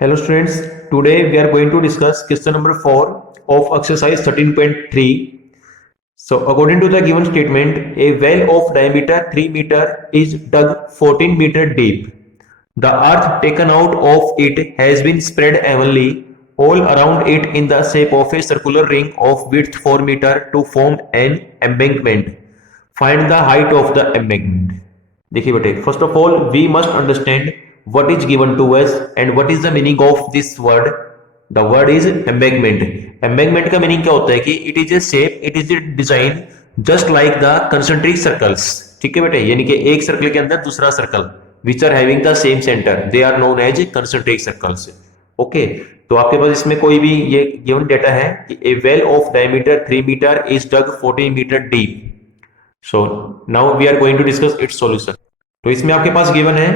Hello students, today we are going to discuss question number 4 of exercise 13.3. So according to the given statement, a well of diameter 3 meter is dug 14 meter deep. The earth taken out of it has been spread evenly all around it in the shape of a circular ring of width 4 meter to form an embankment. Find the height of the embankment. देखिए बेटे, first of all we must understand what is given to us and what is the meaning of this word. The word is embankment. Embankment का meaning क्या होता है कि it is a shape, it is a design just like the concentric circles. ठीक है बेटे, यानी कि एक सर्कल के अंदर दूसरा circle which are having the same center, they are known as concentric circles. Okay, तो आपके पास इसमें कोई भी ये गिवन डेटा है कि a well of diameter 3 meter is dug 14 meter deep. So now we are going to discuss its solution. तो इसमें आपके पास गिवन है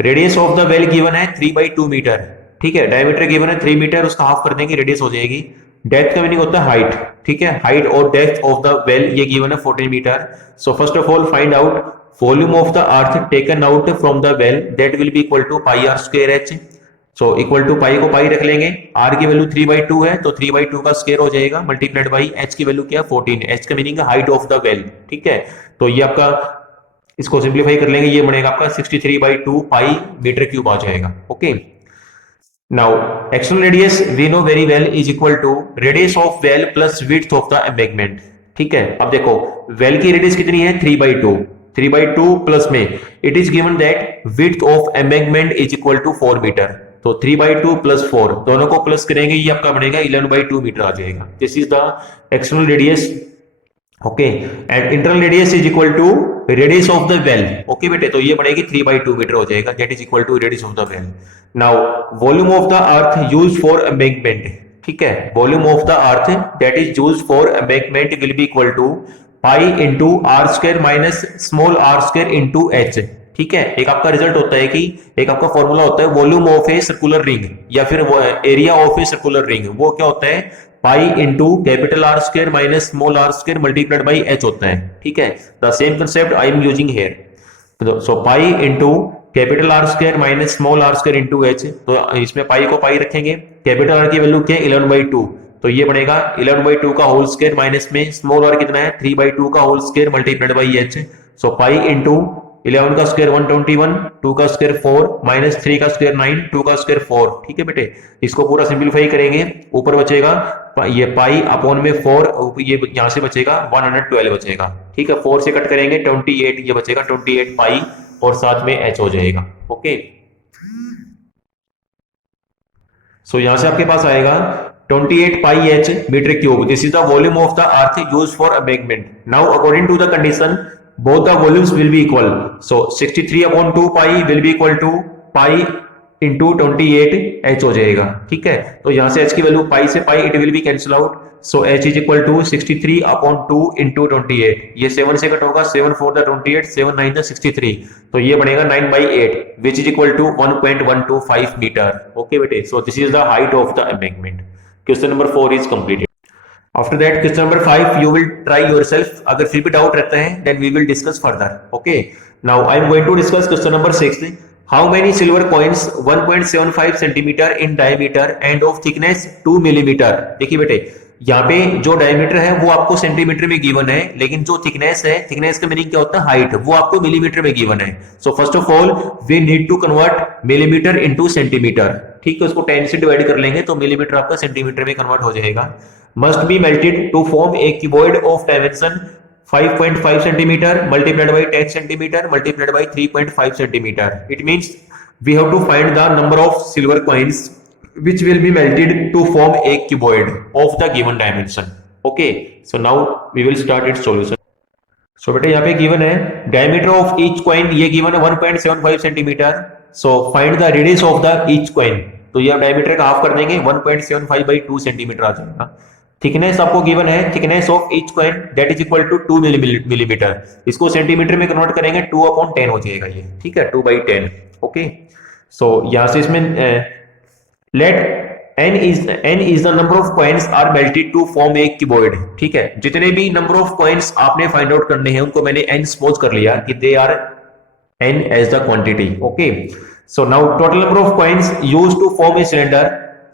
radius of the well given है 3/2 मीटर. ठीक है, डायमीटर गिवन है 3 मीटर, उसका हाफ कर देंगे रेडियस हो जाएगी. डेप्थ का मीनिंग होता है हाइट. ठीक है, हाइट और डेप्थ ऑफ द वेल ये गिवन है 14 metre. So first of all find out volume of the earth taken out from the well, that will be equal to pi r square h. So equal to pi को pi रख लेंगे, are की value 3/2 है तो 3/2 का square हो जाएगा multiplied by H की वैल्यू क्या है 14. एच का मीनिंग है हाइट ऑफ द वेल. ठीक है, तो ये आपका इसको सिंप्लीफाई कर लेंगे, ये बनेगा आपका 63/2 पाई मीटर क्यूब आ जाएगा. Okay, now external radius we know very well is equal to radius of well plus width of the embankment. ठीक है, अब देखो वेल की रेडियस कितनी है 3/2. 3/2 प्लस में it is given that width of embankment is equal to 4 metre. तो 3/2 plus 4 दोनों को प्लस करेंगे, ये आपका बनेगा 11/2 मीटर आ जाएगा. This is the external radius. Okay, and internal radius is equal to radius of the well. Okay बेटे, तो ये बनेगी 3/2 मीटर हो जाएगा, that is equal to radius of the well. Now volume of the earth used for embankment. ठीक है, volume of the earth that is used for embankment will be equal to pi into R square minus small r square into H. ठीक है, एक आपका result होता है कि एक आपका फॉर्मूला होता है volume of a circular ring या फिर area of a circular ring, वो क्या होता है pi into capital R square minus small r square multiplied by h होता है. ठीक है, the same concept I am using here. So pi into capital R square minus small r square into h. तो इसमें पाई को पाई रखेंगे, capital R की value क्या है 11/2, तो ये बनेगा 11/2 का होल स्क्वायर माइनस में स्मॉल आर कितना है 3/2 का whole square multiplied by h. So pi into 11 का स्क्वायर 121, 2 का स्क्वायर 4 माइनस 3 का स्क्वायर 9, 2 का स्क्वायर 4. ठीक है बेटे, इसको पूरा सिंप्लीफाई करेंगे, ऊपर बचेगा ये पाई अपॉन में 4, ये यहां से बचेगा 112 बचेगा. ठीक है, 4 से कट करेंगे 28, ये बचेगा 28 पाई और साथ में एच हो जाएगा. ओके, सो यहां से आपके पास आएगा 28 pi h metre cube. This is the volume of the earth used for embankment. Now according to the condition both the volumes will be equal, so 63/2 pi will be equal to pi into 28 h हो जाएगा. ठीक है, तो यहां से h की value pi से pi it will be cancel out, so h is equal to 63/2 into 28. ये 7 से कट होगा, 7 4 the 28, 7 9 the 63, तो ये बनेगा 9/8 which is equal to 1.125 metre. Okay बेटे, so this is the height of the embankment. Question number 4 is completed. After that, question number 5 you will try yourself. अगर फिर भी डाउट रहता है then we will discuss further. Okay, now I am going to discuss question number 6. How many silver coins 1.75 centimeter in diameter and of thickness 2 millimeter. देखिए बेटे, यहाँ पे जो डायमीटर है वो आपको सेंटीमीटर में गिवन है, लेकिन जो थिकनेस है, थिकनेस का मीनिंग क्या होता है हाइट, वो आपको मिलीमीटर में गिवन है. So first of all we need to convert millimetre into centimetre. ठीक है, उसको 10 से डिवाइड कर लेंगे तो मिलीमीटर आपका सेंटीमीटर में कन्वर्ट हो जाएगा. Must be melted to form a cuboid of dimension 5.5 centimetre multiplied by 10 centimetre multiplied by 3.5 centimetre. It means we have to find the number of silver coins which will be melted to form a cuboid of the given dimension. Okay, so now we will start its solution. So बेटे यहाँ पे given है diameter of each coin, ये given है 1.75 centimetre. So find the radius of the each coin. तो ये diameter का half कर देंगे 1.75/2 सेंटीमीटर आ जाएगा. थिकनेस आपको गिवन है, thickness of each coin that is equal to 2 millimetre. इसको सेंटीमीटर में कन्वर्ट करेंगे 2/10 हो जाएगा ये. ठीक है, 2/10. ओके, सो यहां से इसमें let n is the number of coins are melted to form a cuboid. ठीक है, जितने भी नंबर ऑफ कॉइन्स आपने फाइंड आउट करने हैं उनको मैंने n सपोज कर लिया कि they are n as the quantity. Okay, so now total number of coins use to form a cylinder,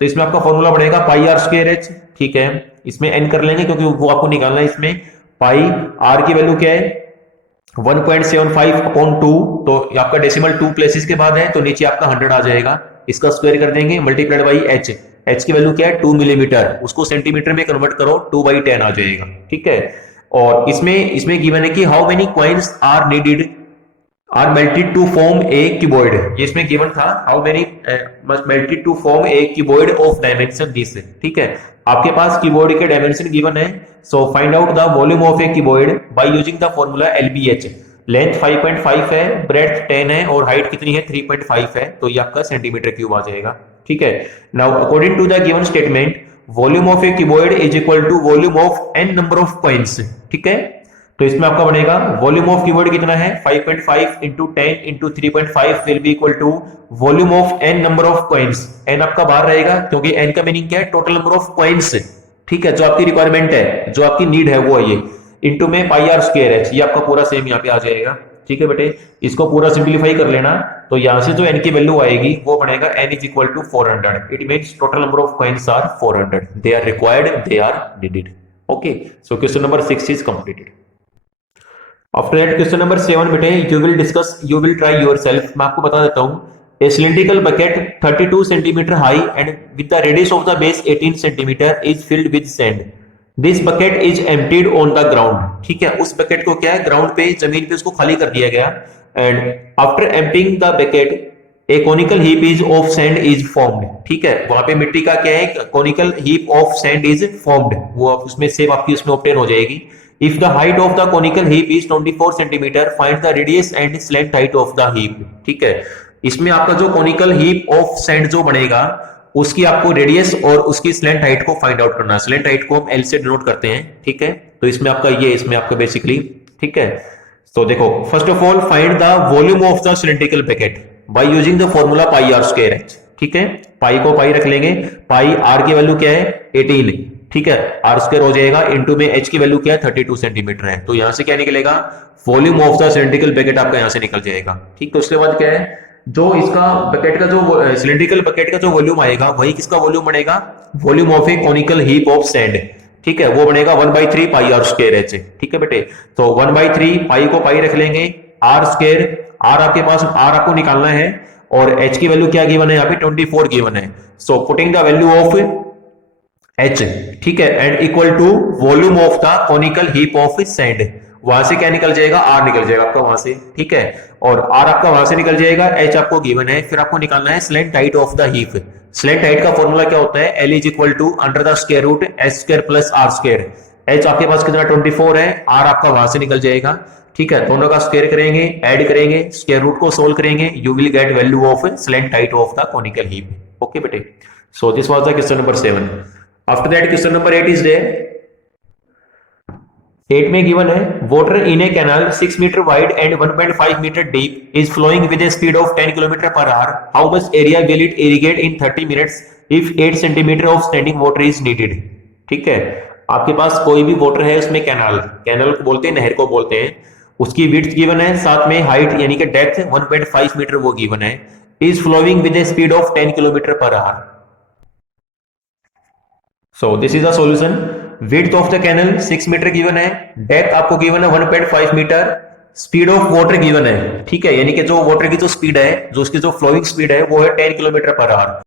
तो इसमें आपका फॉर्मूला बढ़ेगा पाई आर स्क्वायर एच, ठीक है। इसमें एन कर लेंगे क्योंकि वो आपको निकालना है। इसमें पाई आर की वैल्यू क्या है 1.75 अपॉन 2, तो आपका डेसिमल 2 प्लेसेस के बाद है तो नीचे आपका 100 आ जाएगा। इसका स्क्वायर कर देंगे मल्टीप्लाइड बाई एच, एच की वैल्यू क्या है 2 मिलीमीटर, उसको सेंटीमीटर में कन्वर्ट करो 2/10 आ जाएगा, ठीक है। और इसमें इसमें गिवन है कि how many coins are needed are melted to form a cuboid, ये इसमें गिवन था how many must melted to form a cuboid of dimension this, ठीक है। आपके पास कीबोर्ड के डायमेंशन गिवन है, so find out the volume of a keyboard by using the formula LBH. Length 5.5 है, ब्रेड्थ 10 है और हाइट कितनी है 3.5 है, तो ये आपका सेंटीमीटर क्यूब आ जाएगा, ठीक है। Now according to the given statement volume of a cuboid is equal to volume of n number of coins, ठीक है। तो इसमें आपका बनेगा वॉल्यूम ऑफ कीबोर्ड कितना है 5.5 into 10 into 3.5 will be equal to volume of n number of coins. N आपका बाहर रहेगा क्योंकि एन का मीनिंग क्या है टोटल नंबर ऑफ कॉइन्स, ठीक है, जो आपकी रिक्वायरमेंट है, जो आपकी नीड है वो है ये, इंटू में पाई आर स्क्वायर है, ये आपका पूरा सेम यहाँ पे आ जाएगा, ठीक है बेटे। इसको पूरा सिंप्लीफाई कर लेना, तो यहां से जो एन की वैल्यू आएगी वो बनेगा N is equal to 400, it means total number of coins are 400, they are required, they are needed, okay. So question number 6 is completed. After that question number 7 बेटे you will discuss, you will try yourself. मैं आपको बता देता हूं, a cylindrical bucket 32 centimetre high and with the radius of the base 18 centimetre is filled with sand. This bucket is emptied on the ground, ठीक है। उस bucket को क्या है ग्राउंड पे जमीन पे उसको खाली कर दिया गया, and after emptying the bucket A conical heap is of sand is formed, ठीक है। वहां पे मिट्टी का क्या है conical heap of sand is formed, वो उसमें सेप आपकी उसमें ऑब्टेन हो जाएगी। If the height of the conical heap is 24 centimetre, find the radius and slant height of the heap, ठीक है। इसमें आपका जो conical heap of sand जो बनेगा उसकी आपको रेडियस और उसकी स्लैंट हाइट को फाइंड आउट करना है। स्लैंट हाइट को हम एल से डिनोट करते हैं, ठीक है। तो इसमें आपका ये, इसमें आपका बेसिकली, ठीक है। तो देखो first of all find the volume of the cylindrical bucket by using the formula pi r square h, ठीक है। पाई को पाई रख लेंगे, पाई आर की वैल्यू क्या है 18, ठीक है, आर स्क्वायर हो जाएगा, इनटू में एच की वैल्यू क्या है 32 सेंटीमीटर है, तो यहां से क्या निकलेगा volume of the cylindrical bucket आपका यहां से निकल जाएगा, ठीक। तो उसके बाद क्या है जो इसका बकेट का जो सिलिंड्रिकल बकेट का जो वॉल्यूम आएगा वही किसका वॉल्यूम बनेगा volume of A conical heap of sand, ठीक है, वो बनेगा 1/3 पाई आर स्क्वायर एच, ठीक है बेटे। तो 1/3 पाई को पाई रख लेंगे, आर स्क्वायर, आर आपके पास आर आपको निकालना है और एच की वैल्यू क्या गिवन है यहाँ पे 24 गिवन है। So putting the value of h, ठीक है, and equal to volume of the conical heap of sand, वहां से क्या निकल जाएगा आर निकल जाएगा आपका वहां से, ठीक है। और आर आपका वहां से निकल जाएगा, एच आपको गिवन है, फिर आपको निकालना है slant height of the heap. Slant height का फॉर्मूला क्या होता है l is equal to under the square root h square plus r square. H आपके पास कितना 24 है, आर आपका वहां से निकल जाएगा, ठीक है। दोनों का स्क्वायर करेंगे, ऐड करेंगे, स्क्वायर रूट को सोल्व करेंगे, you will get value of slant height of the conical heap, okay बेटे। So this was the question number 7। After that question number 8 is there. 8 में गिवन है water in a canal 6 metre wide and 1.5 metre deep is flowing with a speed of 10 kilometre per hour, how much area will it irrigate in 30 minutes if 8 centimetre of standing water is needed, ठीक है। आपके पास कोई भी water है उसमें canal, canal को बोलते हैं, नहर को बोलते हैं, उसकी विड्थ गिवन है, साथ में हाइट यानी कि डेप्थ 1.5 मीटर वो गिवन है, is flowing with a speed of 10 kilometre per hour. So this is the solution. Width of the canal 6 metre given है, डेप्थ आपको गिवन है 1.5 metre, speed of water given है, ठीक है, यानी कि जो वाटर की जो स्पीड है, जो उसकी जो फ्लोइंग स्पीड है वो है 10 किलोमीटर पर आवर।